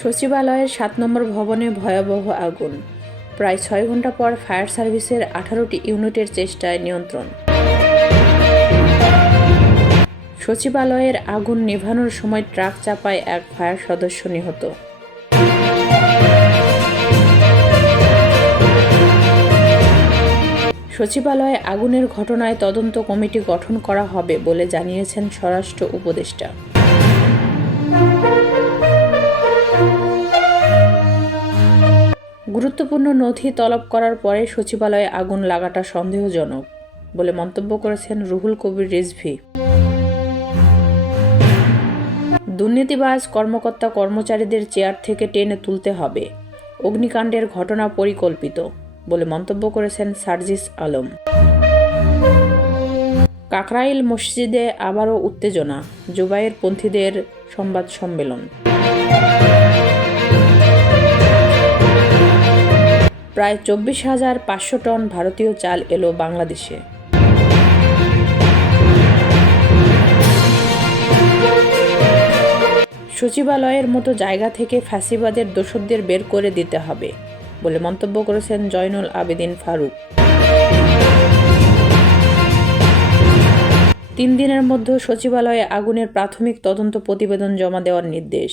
সচিবালয়ের ৭ নম্বর ভবনে ভয়াবহ আগুন। প্রায় ৬ ঘন্টা পর ফায়ার সার্ভিসের ১৮টি ইউনিটের চেষ্টায় নিয়ন্ত্রণ। সচিবালয়ের আগুন নেভানোর সময় ট্রাক চাপায় এক ফায়ার সদস্য নিহত। সচিবালয়ে আগুনের ঘটনায় তদন্ত কমিটি গঠন করা হবে বলে জানিয়েছেন স্বরাষ্ট্র উপদেষ্টা। গুরুত্বপূর্ণ নথি তলব করার পরে সচিবালয়ে আগুন লাগাটা সন্দেহজনক বলে মন্তব্য করেছেন রুহুল কবির রিজভী। দুর্নীতিবাজ কর্মকর্তা কর্মচারীদের চেয়ার থেকে টেনে তুলতে হবে, অগ্নিকাণ্ডের ঘটনা পরিকল্পিত বলে মন্তব্য করেছেন সার্জিস আলম। কাকরাইল মসজিদে আবারও উত্তেজনা, জুবায়েরপন্থীদের সংবাদ সম্মেলন। প্রায় ২৪,৫০০ টন ভারতীয় চাল এলো বাংলাদেশে। সচিবালয়ের মতো জায়গা থেকে ফ্যাসিবাদের দোসরদের বের করে দিতে হবে বলে মন্তব্য করেছেন জয়নুল আবেদিন ফারুক। ৩ দিনের মধ্যে সচিবালয়ে আগুনের প্রাথমিক তদন্ত প্রতিবেদন জমা দেওয়ার নির্দেশ।